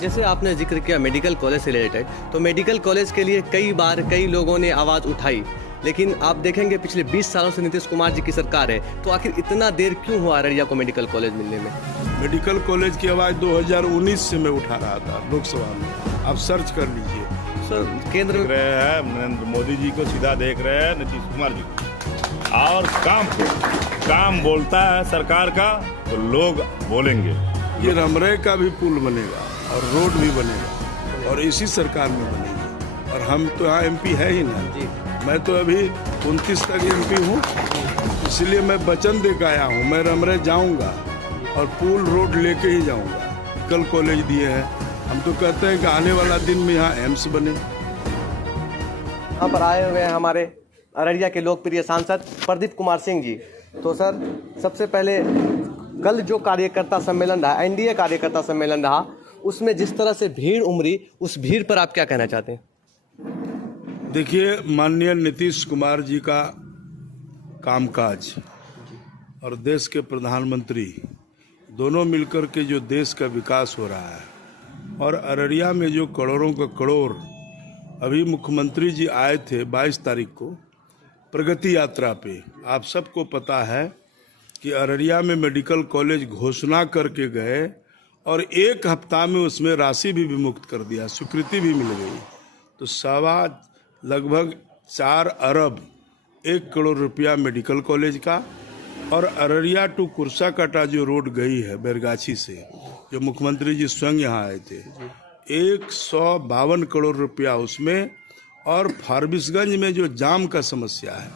जैसे आपने जिक्र किया मेडिकल कॉलेज से रिलेटेड, तो मेडिकल कॉलेज के लिए कई बार कई लोगों ने आवाज़ उठाई, लेकिन आप देखेंगे पिछले 20 सालों से नीतीश कुमार जी की सरकार है, तो आखिर इतना देर क्यों हुआ अररिया को मेडिकल कॉलेज मिलने में? मेडिकल कॉलेज की आवाज़ 2019 से मैं उठा रहा था लोकसभा में, आप सर्च कर लीजिए। सर केंद्र में रहे हैं नरेंद्र मोदी जी को सीधा देख रहे हैं, नीतीश कुमार जी को, और काम बोलता है सरकार का तो लोग बोलेंगे। ये रमरे का भी पुल बनेगा और रोड भी बनेगा और इसी सरकार में बनेगी। और हम तो यहाँ एमपी है ही ना जी। मैं तो अभी 29 तक एमपी हूँ, इसलिए मैं वचन दे के आया हूँ। मैं रमरे जाऊँगा और पुल रोड लेके ही जाऊँगा। कल कॉलेज दिए हैं, हम तो कहते हैं कि आने वाला दिन में यहाँ एम्स बने। यहाँ पर आए हुए हैं हमारे अररिया के लोकप्रिय सांसद प्रदीप कुमार सिंह जी। तो सर सबसे पहले कल जो कार्यकर्ता सम्मेलन रहा, एनडीए कार्यकर्ता सम्मेलन रहा, उसमें जिस तरह से भीड़ उमड़ी, उस भीड़ पर आप क्या कहना चाहते हैं? देखिए, माननीय नीतीश कुमार जी का कामकाज और देश के प्रधानमंत्री दोनों मिलकर के जो देश का विकास हो रहा है, और अररिया में जो करोड़ों का करोड़, अभी मुख्यमंत्री जी आए थे 22 तारीख को प्रगति यात्रा पे। आप सबको पता है कि अररिया में मेडिकल कॉलेज घोषणा करके गए और एक हफ्ता में उसमें राशि भी मुक्त कर दिया, स्वीकृति भी मिल गई। तो लगभग 4 अरब 1 करोड़ रुपया मेडिकल कॉलेज का, और अररिया टू कुर्साकाटा जो रोड गई है बैरगाछी से, जो मुख्यमंत्री जी स्वयं यहाँ आए थे, 152 करोड़ रुपया उसमें। और फारबिसगंज में जो जाम का समस्या है,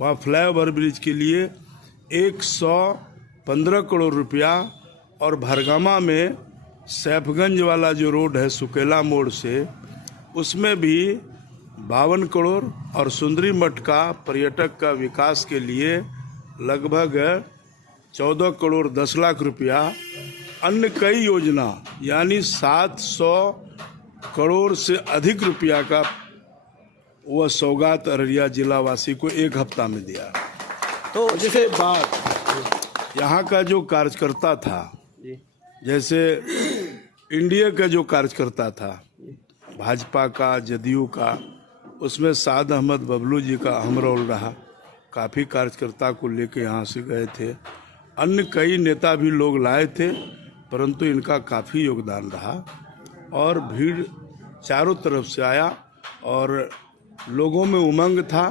वहाँ फ्लाईओवर ब्रिज के लिए 115 करोड़ रुपया, और भरगामा में सैफगंज वाला जो रोड है सुकेला मोड़ से, उसमें भी 52 करोड़, और सुंदरी मठ का पर्यटक का विकास के लिए लगभग 14 करोड़ 10 लाख रुपया। अन्य कई योजना यानी 700 करोड़ से अधिक रुपया का वह सौगात अररिया जिला वासी को एक हफ्ता में दिया। तो जैसे बात यहाँ का जो कार्यकर्ता था, जैसे इंडिया का जो कार्यकर्ता था, भाजपा का, जदयू का, उसमें साद अहमद बबलू जी का अहम रोल रहा। काफ़ी कार्यकर्ता को लेके यहाँ से गए थे। अन्य कई नेता भी लोग लाए थे, परंतु इनका काफ़ी योगदान रहा और भीड़ चारों तरफ से आया और लोगों में उमंग था।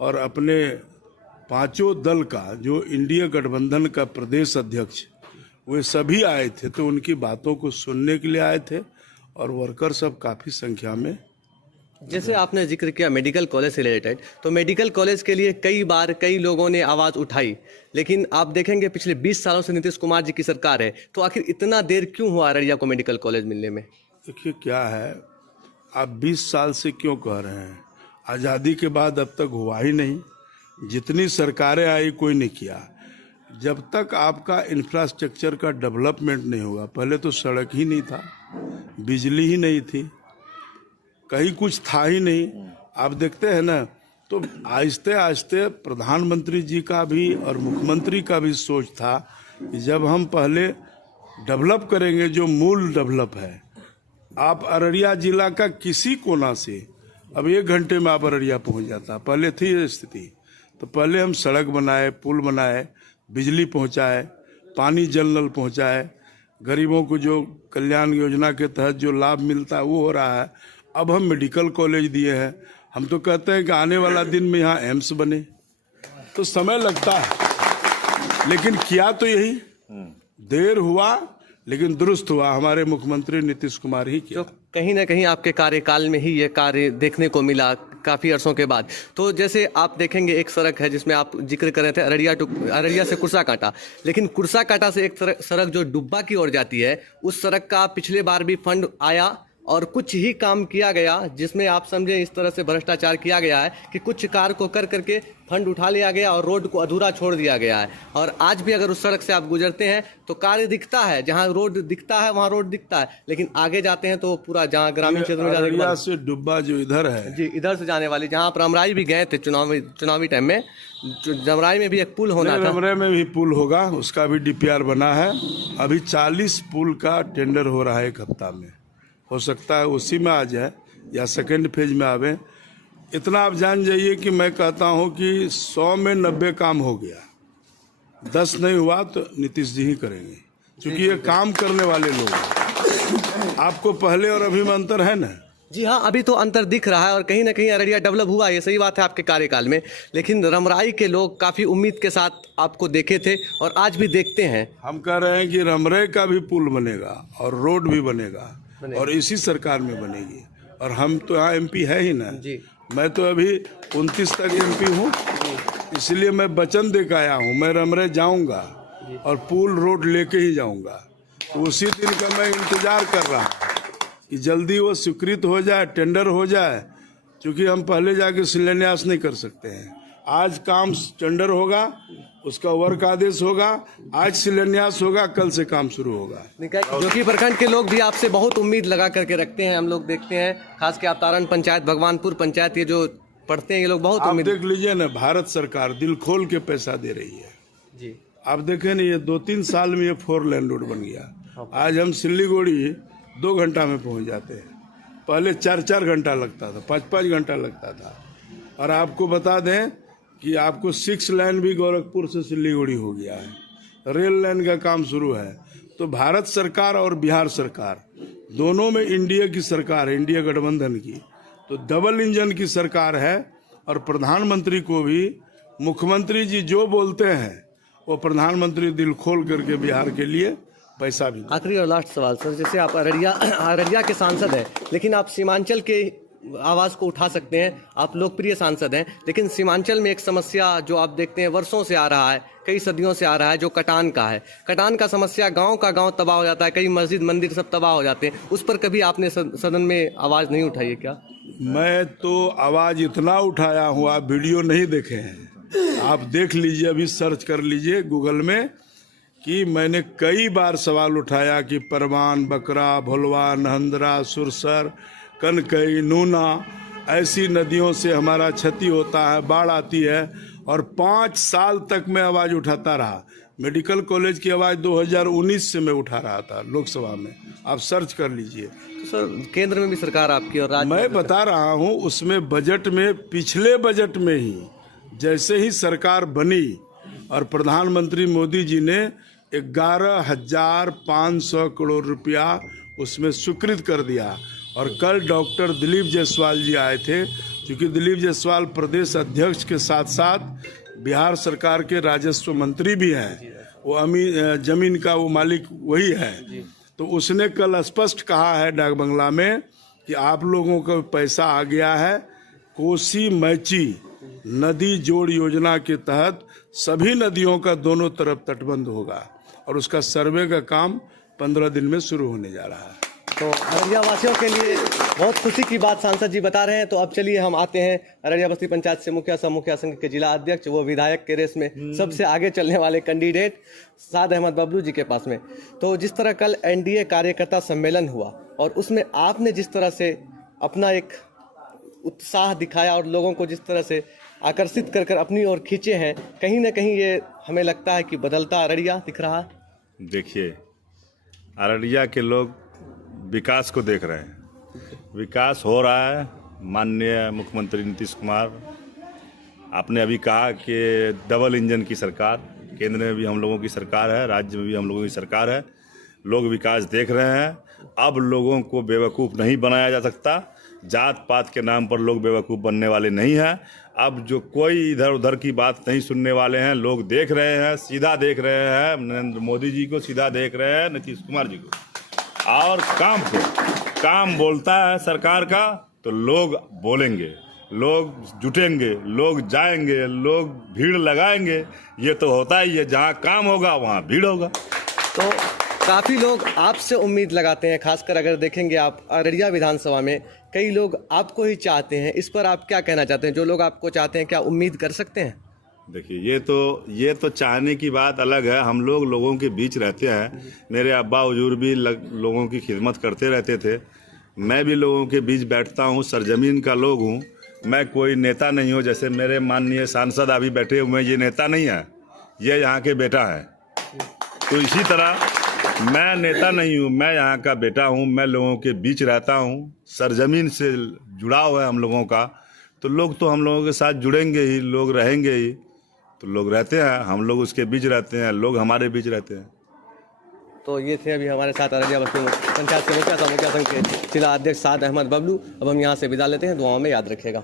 और अपने पांचों दल का जो इंडिया गठबंधन का प्रदेश अध्यक्ष, वे सभी आए थे, तो उनकी बातों को सुनने के लिए आए थे और वर्कर सब काफ़ी संख्या में। जैसे आपने जिक्र किया मेडिकल कॉलेज से रिलेटेड, तो मेडिकल कॉलेज के लिए कई बार कई लोगों ने आवाज़ उठाई, लेकिन आप देखेंगे पिछले 20 सालों से नीतीश कुमार जी की सरकार है, तो आखिर इतना देर क्यों हुआ अररिया को मेडिकल कॉलेज मिलने में? देखिए क्या है, आप 20 साल से क्यों कह रहे हैं? आज़ादी के बाद अब तक हुआ ही नहीं। जितनी सरकारें आई कोई नहीं किया। जब तक आपका इंफ्रास्ट्रक्चर का डेवलपमेंट नहीं होगा, पहले तो सड़क ही नहीं था, बिजली ही नहीं थी, कहीं कुछ था ही नहीं। आप देखते हैं ना, तो आहिस्ते आहिस्ते प्रधानमंत्री जी का भी और मुख्यमंत्री का भी सोच था कि जब हम पहले डेवलप करेंगे, जो मूल डेवलप है। आप अररिया जिला का किसी कोना से अब 1 घंटे में आप अररिया पहुंच जाता, पहले थी ये स्थिति। तो पहले हम सड़क बनाए, पुल बनाए, बिजली पहुंचाए, पानी जल नल पहुंचाए, गरीबों को जो कल्याण योजना के तहत जो लाभ मिलता है वो हो रहा है। अब हम मेडिकल कॉलेज दिए हैं, हम तो कहते हैं कि आने वाला दिन में यहाँ एम्स बने। तो समय लगता है, लेकिन किया तो यही, देर हुआ लेकिन दुरुस्त हुआ, हमारे मुख्यमंत्री नीतीश कुमार ही किया। तो कहीं ना कहीं आपके कार्यकाल में ही ये कार्य देखने को मिला काफ़ी अरसों के बाद। तो जैसे आप देखेंगे एक सड़क है जिसमें आप जिक्र कर रहे थे अररिया से कुर्साकांटा, लेकिन कुर्साकांटा से एक सड़क जो डुब्बा की ओर जाती है, उस सड़क का पिछले बार भी फंड आया और कुछ ही काम किया गया, जिसमें आप समझें इस तरह से भ्रष्टाचार किया गया है कि कुछ कार्य को कर करके फंड उठा लिया गया और रोड को अधूरा छोड़ दिया गया है। और आज भी अगर उस सड़क से आप गुजरते हैं तो कार्य दिखता है, जहां रोड दिखता है वहां रोड दिखता है, लेकिन आगे जाते हैं तो पूरा जहां ग्रामीण क्षेत्र में अररिया से डुब्बा जो इधर है जी, इधर से जाने वाली, जहां पर रमराई भी गए थे चुनावी टाइम में, रमराई में भी एक पुल होना था। रमराई में भी पुल होगा, उसका भी डीपीआर बना है। अभी 40 पुल का टेंडर हो रहा है 1 हफ्ता में। हो सकता है उसी में आ जाए या सेकेंड फेज में आवे। इतना आप जान जाइए कि मैं कहता हूं कि 100 में 90 काम हो गया, 10 नहीं हुआ तो नीतीश जी ही करेंगे, क्योंकि ये काम करने वाले लोग हैं। आपको पहले और अभी में अंतर है ना? जी हाँ, अभी तो अंतर दिख रहा है और कहीं ना कहीं अररिया डेवलप हुआ, ये सही बात है आपके कार्यकाल में। लेकिन रमराई के लोग काफ़ी उम्मीद के साथ आपको देखे थे और आज भी देखते हैं। हम कह रहे हैं कि रमराई का भी पुल बनेगा और रोड भी बनेगा और इसी सरकार में बनेगी। और हम तो यहाँ एमपी है ही ना जी। मैं तो अभी 29 तक एमपी हूँ, इसलिए मैं वचन दे के आया हूँ, मैं रमराई जाऊँगा और पुल रोड लेके ही जाऊँगा। तो उसी दिन का मैं इंतजार कर रहा हूँ कि जल्दी वो स्वीकृत हो जाए, टेंडर हो जाए, क्योंकि हम पहले जाके शिलान्यास नहीं कर सकते हैं। आज काम टेंडर होगा, उसका वर्क आदेश होगा, आज शिलान्यास होगा, कल से काम शुरू होगा। जोकि प्रखंड के लोग भी आपसे बहुत उम्मीद लगा करके रखते हैं। हम लोग देखते हैं खास के अवतारण पंचायत, भगवानपुर पंचायत, ये जो पढ़ते हैं ये लोग बहुत आप उम्मीद। देख लीजिए ना, भारत सरकार दिल खोल के पैसा दे रही है जी। आप देखें ना, ये 2-3 साल में ये 4 लेन रोड बन गया। आज हम सिल्लीगुड़ी 2 घंटा में पहुंच जाते हैं, पहले 4-4 घंटा लगता था, 5-5 घंटा लगता था। और आपको बता दें कि आपको 6 लाइन भी गोरखपुर से सिल्लीगुड़ी हो गया है, रेल लाइन का काम शुरू है। तो भारत सरकार और बिहार सरकार दोनों में इंडिया की सरकार है, इंडिया गठबंधन की, तो डबल इंजन की सरकार है। और प्रधानमंत्री को भी मुख्यमंत्री जी जो बोलते हैं वो प्रधानमंत्री दिल खोल करके बिहार के लिए पैसा भी। आखिरी और लास्ट सवाल सर, जैसे आप अररिया के सांसद हैं, लेकिन आप सीमांचल के आवाज़ को उठा सकते हैं, आप लोकप्रिय सांसद हैं, लेकिन सीमांचल में एक समस्या जो आप देखते हैं वर्षों से आ रहा है, कई सदियों से आ रहा है, जो कटान का है। कटान का समस्या, गांव का गांव तबाह हो जाता है, कई मस्जिद मंदिर सब तबाह हो जाते हैं। उस पर कभी आपने सदन में आवाज़ नहीं उठाई है क्या? मैं तो आवाज़ इतना उठाया हूँ, आप वीडियो नहीं देखे हैं, आप देख लीजिए, अभी सर्च कर लीजिए गूगल में कि मैंने कई बार सवाल उठाया कि परमान, बकरा, भोलवा, नहंदरा, सुरसर, कनकई, नूना, ऐसी नदियों से हमारा क्षति होता है, बाढ़ आती है। और 5 साल तक मैं आवाज़ उठाता रहा। मेडिकल कॉलेज की आवाज़ 2019 से मैं उठा रहा था लोकसभा में, आप सर्च कर लीजिए। तो सर केंद्र में भी सरकार आपकी और राज्य मैं बता रहा हूँ, उसमें बजट में, पिछले बजट में ही जैसे ही सरकार बनी और प्रधानमंत्री मोदी जी ने 11,500 करोड़ रुपया उसमें स्वीकृत कर दिया। और कल डॉक्टर दिलीप जायसवाल जी आए थे, क्योंकि दिलीप जायसवाल प्रदेश अध्यक्ष के साथ साथ बिहार सरकार के राजस्व मंत्री भी हैं, वो जमीन का वो मालिक वही है। तो उसने कल स्पष्ट कहा है डाक बंगला में कि आप लोगों का पैसा आ गया है। कोसी मैची नदी जोड़ योजना के तहत सभी नदियों का दोनों तरफ तटबंध होगा और उसका सर्वे का काम 15 दिन में शुरू होने जा रहा है। तो अररिया वासियों के लिए बहुत खुशी की बात सांसद जी बता रहे हैं। तो अब चलिए हम आते हैं अररिया बस्ती पंचायत से मुखिया सह मुखिया संघ के जिला अध्यक्ष, वो विधायक के रेस में सबसे आगे चलने वाले कैंडिडेट साद अहमद बबलू जी के पास में। तो जिस तरह कल एनडीए कार्यकर्ता सम्मेलन हुआ और उसमें आपने जिस तरह से अपना एक उत्साह दिखाया और लोगों को जिस तरह से आकर्षित कर कर अपनी ओर खींचे हैं, कहीं ना कहीं ये हमें लगता है कि बदलता अररिया दिख रहा है। देखिए, अररिया के लोग विकास को देख रहे हैं, विकास हो रहा है। माननीय मुख्यमंत्री नीतीश कुमार, आपने अभी कहा कि डबल इंजन की सरकार, केंद्र में भी हम लोगों की सरकार है, राज्य में भी हम लोगों की सरकार है। लोग विकास देख रहे हैं। अब लोगों को बेवकूफ़ नहीं बनाया जा सकता। जात पात के नाम पर लोग बेवकूफ़ बनने वाले नहीं हैं। अब जो कोई इधर उधर की बात नहीं सुनने वाले हैं, लोग देख रहे हैं, सीधा देख रहे हैं नरेंद्र मोदी जी को, सीधा देख रहे हैं नीतीश कुमार जी को। और काम को, काम बोलता है सरकार का तो लोग बोलेंगे, लोग जुटेंगे, लोग जाएंगे, लोग भीड़ लगाएंगे। ये तो होता ही है, जहाँ काम होगा वहाँ भीड़ होगा। तो काफ़ी लोग आपसे उम्मीद लगाते हैं, खासकर अगर देखेंगे आप अररिया विधानसभा में कई लोग आपको ही चाहते हैं। इस पर आप क्या कहना चाहते हैं? जो लोग आपको चाहते हैं क्या उम्मीद कर सकते हैं? देखिए, ये तो चाहने की बात अलग है। हम लोग लोगों के बीच रहते हैं। मेरे अब्बा हुजूर भी लोगों की खिदमत करते रहते थे। मैं भी लोगों के बीच बैठता हूँ, सरजमीन का लोग हूँ। मैं कोई नेता नहीं हूँ। जैसे मेरे माननीय सांसद अभी बैठे हुए हैं, ये नेता नहीं है, ये यहाँ के बेटा है। तो इसी तरह मैं नेता नहीं हूँ, मैं यहाँ का बेटा हूँ, मैं लोगों के बीच रहता हूँ, सरजमीन से जुड़ाव है हम लोगों का, तो लोग तो हम लोगों के साथ जुड़ेंगे ही, लोग रहेंगे ही, तो लोग रहते हैं, हम लोग उसके बीच रहते हैं, लोग हमारे बीच रहते हैं। तो ये थे अभी हमारे साथ अररिया बस्ती पंचायत के मुखिया संघ के जिला अध्यक्ष साद अहमद बबलू। अब हम यहाँ से विदा लेते हैं, दुआओं में याद रखिएगा।